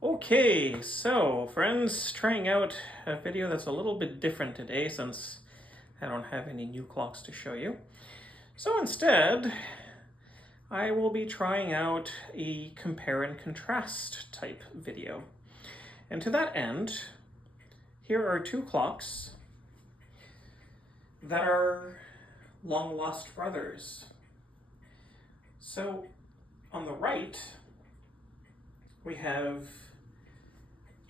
Okay, so friends, trying out a video that's a little bit different today since I don't have any new clocks to show you. So instead, I will be trying out a compare and contrast type video. And to that end, here are two clocks that are long lost brothers. So on the right, we have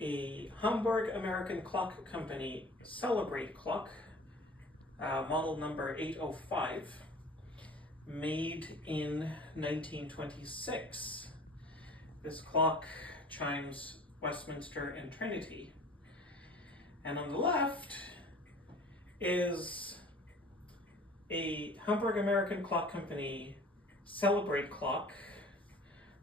a Hamburg American Clock Company Celebrate clock, model number 805, made in 1926. This clock chimes Westminster and Trinity. And on the left is a Hamburg American Clock Company Celebrate clock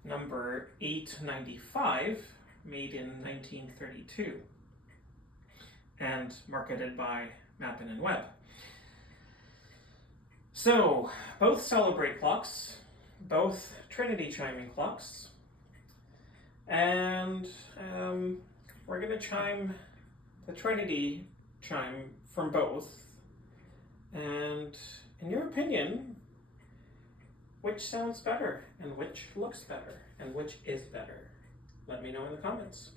number 895, made in 1932 and marketed by Mappin & Webb. So both Celebrate clocks, both Trinity chiming clocks, and we're going to chime the Trinity chime from both. And in your opinion, which sounds better, and which looks better, and which is better? Let me know in the comments.